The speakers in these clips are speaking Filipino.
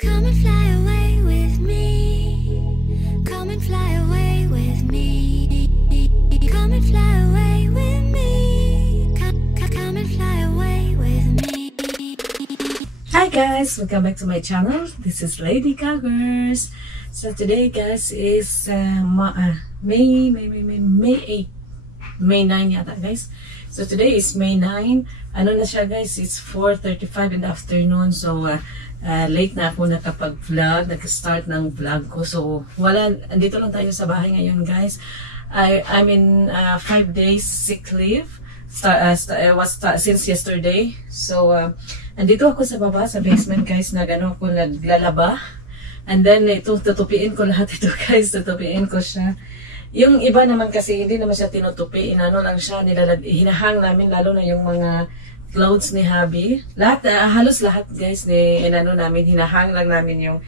Come and fly away with me. Come and fly away with me. Come and fly away with me. Come and fly away with me. Hi guys, welcome back to my channel. This is Lady Gaggers. So today guys is May 9 yata guys. So today is May 9. Ano na siya guys, it's 4:35 in the afternoon. So late na ako nakapag-vlog, nag-start ng vlog ko. So andito lang tayo sa bahay ngayon guys. I'm in 5 days sick leave. Since yesterday. So andito ako sa baba, sa basement guys, ako naglalaba. And then ito, tutupiin ko lahat ito guys, tutupiin ko siya. Yung iba naman kasi hindi naman siya tinutupi, inano lang siya, hinahang namin, lalo na yung mga clothes ni hubby. Lahat, halos lahat guys, namin, hinahang lang namin yung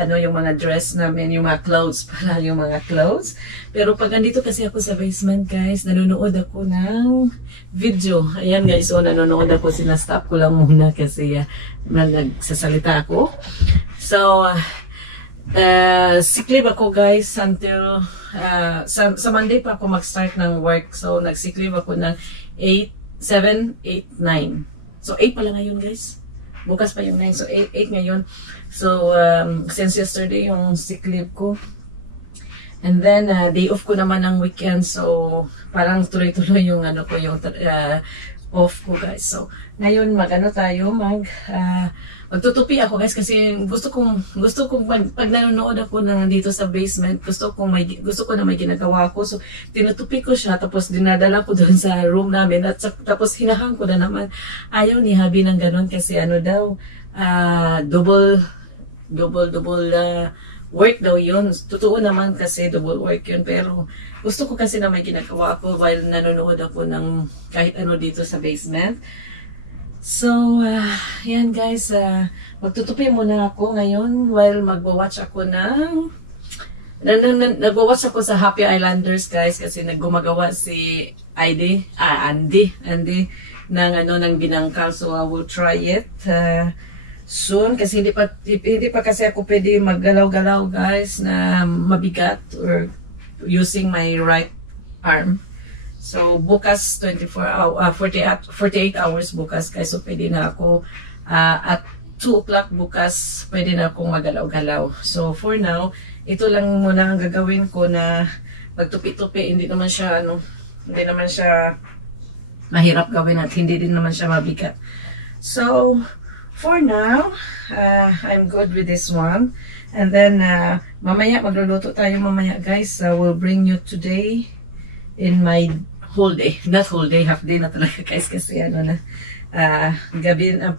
yung mga dress namin, yung mga clothes pala, yung mga clothes. Pero pag andito kasi ako sa basement guys, nanonood ako ng video. Ayan guys, so nanonood ako, sinastop ko lang muna kasi nagsasalita ako. So, sick leave ako guys until sa Monday pa ako mag-start ng work. So nag-sick leave ako ng 7, 8, 9. So 8 pala ngayon guys. Bukas pa yung 9. So 8 ngayon. So since yesterday yung sick leave ko. And then day off ko naman ng weekend. So parang tuloy-tuloy yung yung off ko guys. So ngayon tayo magtutupi ako guys kasi gusto kong pag nanonood ako dito sa basement, gusto ko na may ginagawa ko. So tinutupi ko siya, tapos dinadala ko doon sa room namin, at tapos hinahang ko na naman. Ayaw ni hubby ng ganon kasi double work daw yun. Totoo naman kasi double work yun, pero gusto ko kasi na may ginagawa ko while nanonood ako ng kahit ano dito sa basement. So, yan guys, magtutupi muna ako ngayon while magwa-watch ako nagwa-watch ako sa Happy Islanders guys, kasi naggumagawa si Andy ng binangkal. So I will try it soon kasi hindi pa kasi ako pwede maggalaw-galaw guys na mabigat or using my right arm. So bukas 48 hours bukas guys, so pwede na ako at 2 o'clock bukas pwede na akong magalaw-galaw. So for now, ito lang muna ang gagawin ko, na magtupi-tupi. Hindi naman siya mahirap gawin at hindi din naman siya mabigat. So for now, I'm good with this one. And then mamaya magluluto tayo mamaya guys. We'll bring you today in my whole day, not whole day, half day na talaga guys, kasi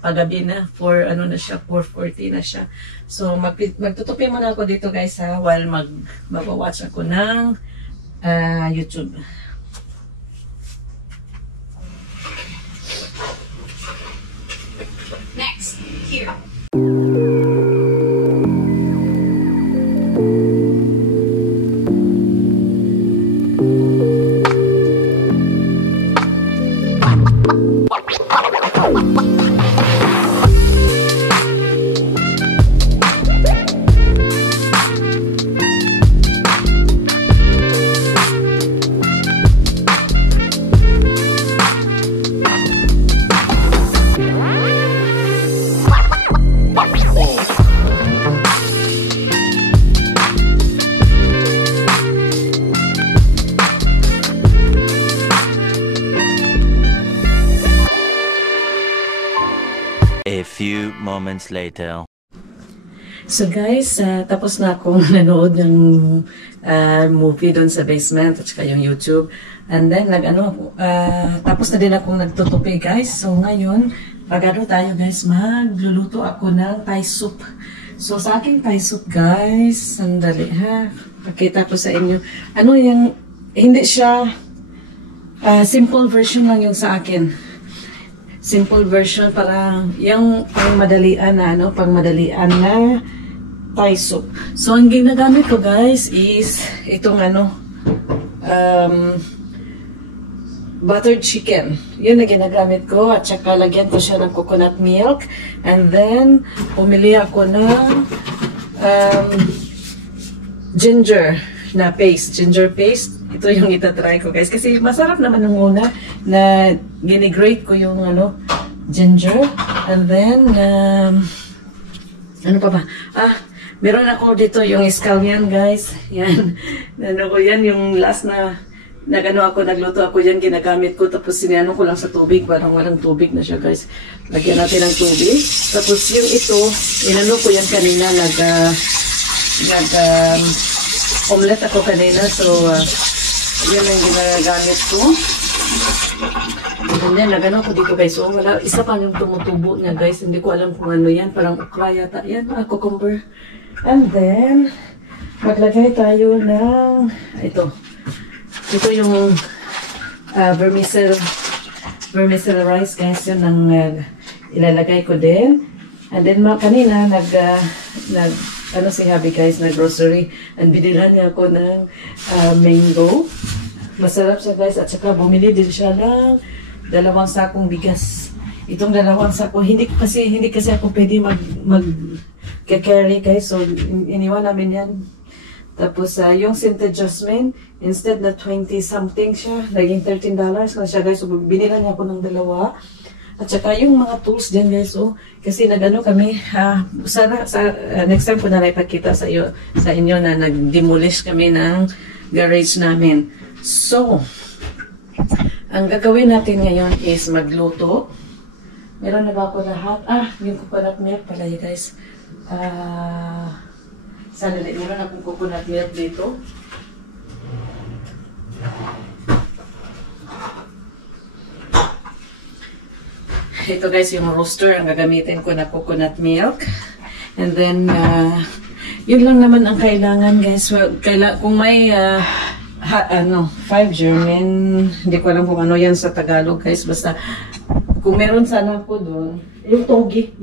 pagabi na, 4:40 na siya. So magtutupi muna ako dito guys while mag-watch ako ng YouTube. Next, here. A few moments later. So guys, tapos na akong nanood ng movie doon sa basement at saka yung YouTube. And then tapos na din akong nagtutupi guys. So ngayon, tayo guys, magluluto ako ng Thai soup. So sa aking Thai soup guys, sandali pakita ko sa inyo. Hindi siya simple version lang yung sa akin. Simple version, para yung pangmadalian na Thai soup. So ang ginagamit ko guys is itong buttered chicken. Yun na ginagamit ko. At saka lagyan ko siya ng coconut milk. And then, pumili ako ng ginger na paste. Ginger paste. Ito yung itatry ko guys. Kasi masarap naman nung una na ginigrate ko yung ginger. And then, ano pa ba? Meron ako dito yung scallion guys. Yan. Yan yung last na nagluto ako yan, ginagamit ko. Tapos sinano ko lang sa tubig. Parang walang tubig na siya guys. Lagyan natin ng tubig. Tapos yung ito, inano ko yan kanina. Omelette ako kanina. So, yan ang ginagamit ko. And then, nagano ko dito guys. So, wala, isa pa yung tumutubo niya guys. Hindi ko alam kung ano yan. Parang okra yata. Yan, cucumber. And then, maglagay tayo ng, ito yung vermicelli rice guys. Yun ang ilalagay ko din. And then, kanina, si Habi guys, nag-grocery. And binilhan niya ako ng mango. Masarap siya guys. At saka, bumili din siya ng 2 sakong bigas. Itong 2 sako, hindi kasi ako pwede mag-carry guys. So, iniwan namin yan. Tapos, yung scented jasmine, instead na 20 something siya, naging $13 lang siya guys. So, binila niya ako ng 2. At saka yung mga tools dyan guys. So, kasi nagano kami, sana next time ko na ipakita sa inyo na nag-demolish kami ng garage namin. So, ang gagawin natin ngayon is magluto. Meron na ba ako lahat? Yung coconut milk pala yun guys. Sandali, meron akong coconut milk dito. Ito guys, yung roaster, ang gagamitin ko na coconut milk. And then, yun lang naman ang kailangan guys. Well, kung may 5 German, hindi ko alam kung ano yan sa Tagalog guys. Basta, kung meron sana ako doon, yung togi.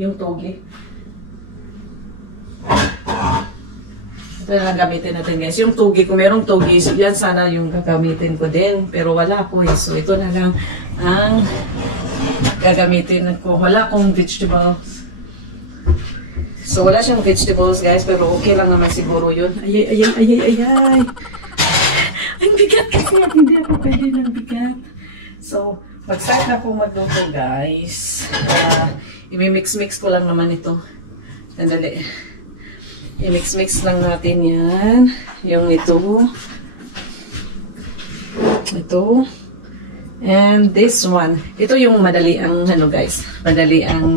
Ito na gamitin natin guys. Yung togi, kung merong togi, yan sana yung gagamitin ko din. Pero wala ko eh. So, ito na lang ang gagamitin ko. Wala akong vegetables. So, wala siyang vegetables guys. Pero okay lang naman siguro yun. Ay. Ang bigat kasi at hindi ako pwede ng bigat. So, mag-start na po magluto guys. I-mix-mix ko lang naman ito. Sandali. I-mix-mix lang natin yan. Yung ito. Ito. And this one. Ito yung madali ang guys. Madali ang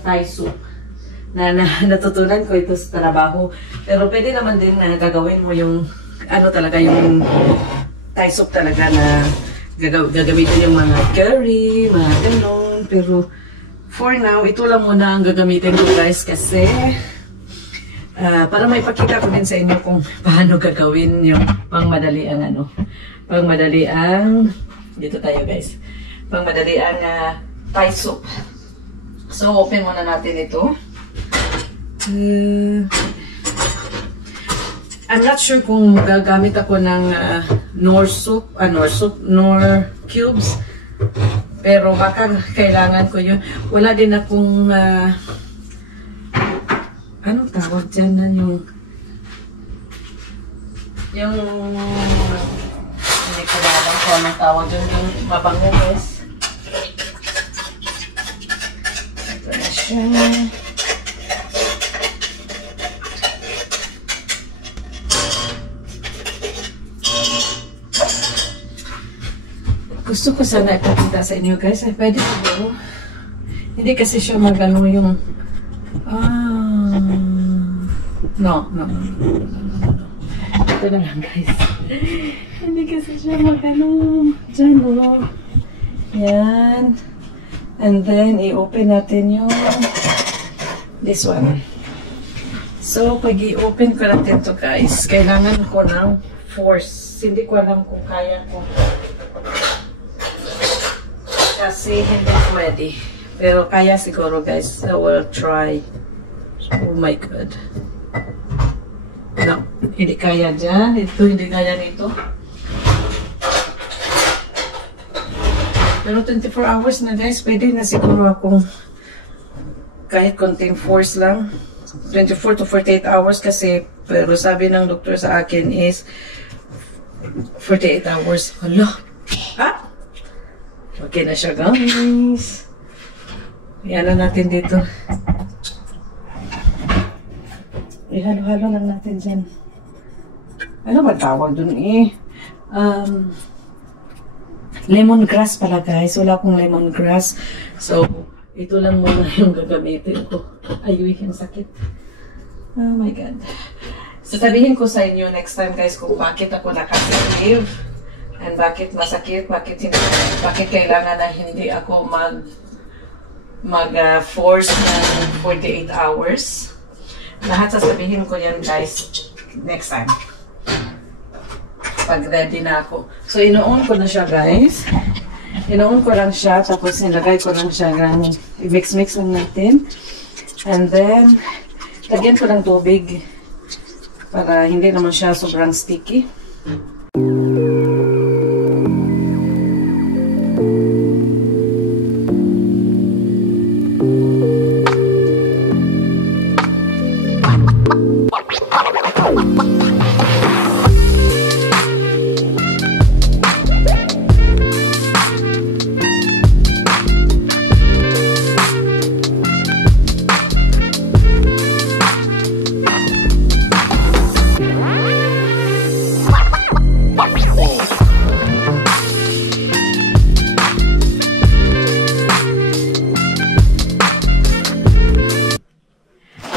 Thai soup. Na natutunan ko ito sa trabaho. Pero pwede naman din na gagawin mo yung talaga yung Thai soup talaga na gagamitin yung mga curry, mga ganon. Pero for now, ito lang muna ang gagamitin ko guys kasi para may pakita ko din sa inyo kung paano gagawin yung pangmadali ang pangmadali ang dito tayo guys. Pangmadali ang Thai soup. So, open muna natin ito. I'm not sure kung gagamit ako ng Knorr cubes. Pero baka kailangan ko yun. Wala din akong anong tawag dyan na yung hindi ko alam kung anong tawag dyan yung mabango guys. Ito na siya. Gusto ko sana ipakita sa inyo guys. Ay, pwede siguro. Hindi kasi siya magano yung No. Ito na lang guys. Hindi kasi siya magano dyan yan. And then i-open natin yung this one. So pag i-open ko natin to guys, kailangan ko ng force. Hindi ko alam kung kaya ko. Kasi hindi pwede. Pero kaya siguro guys. So we'll try. Oh my God. No. Hindi kaya dyan. Ito hindi kaya nito. Pero 24 hours na guys, pwede na siguro akong kahit konting force lang. 24 to 48 hours kasi, pero sabi ng doktor sa akin is 48 hours. Hala! Ah! Okay na siya guys. Yan na natin dito. Ihalo-halo lang natin dyan. Ano ba tawag dun eh? Lemongrass pala guys. Wala akong lemongrass. So, ito lang muna yung gagamitin ko. Ayuy, yung sakit. Oh my God. So, sabihin ko sa inyo next time guys kung bakit ako nakaka-leave. And bakit masakit, bakit kailangan na hindi ako mag-force ng 48 hours. Lahat sasabihin ko yan guys next time. Pag ready na ako. So, ino-on ko na siya guys. Ino-on ko lang siya, tapos nilagay ko lang siya. I-mix-mix lang natin. And then, lagyan ko ng tubig para hindi naman siya sobrang sticky.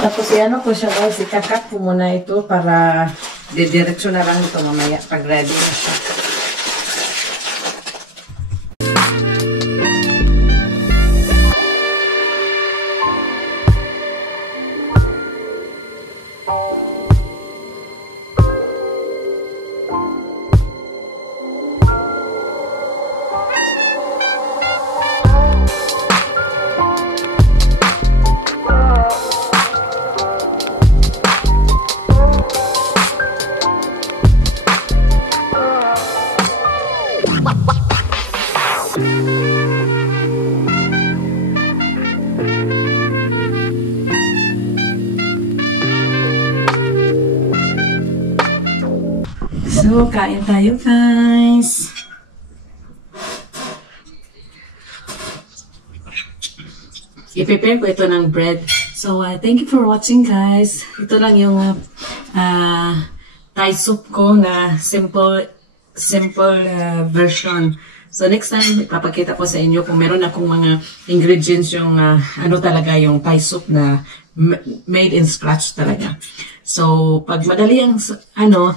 Tapos ano ko siya guys, ikakat ko muna ito para didiretso na lang ito mamaya pag ready na siya. So, kain tayo guys. I-prepare ko ito ng bread. So, thank you for watching guys. Ito lang yung Thai soup ko na simple version. So, next time, ipapakita ko sa inyo kung meron akong mga ingredients yung ano talaga yung Thai soup na made in scratch talaga. So, pag madali ang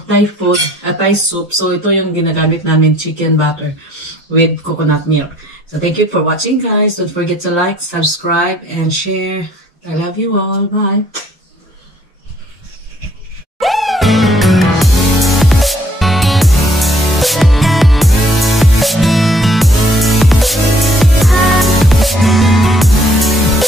Thai food, Thai soup, so ito yung ginagamit namin, chicken butter with coconut milk. So, thank you for watching guys. Don't forget to like, subscribe, and share. I love you all. Bye.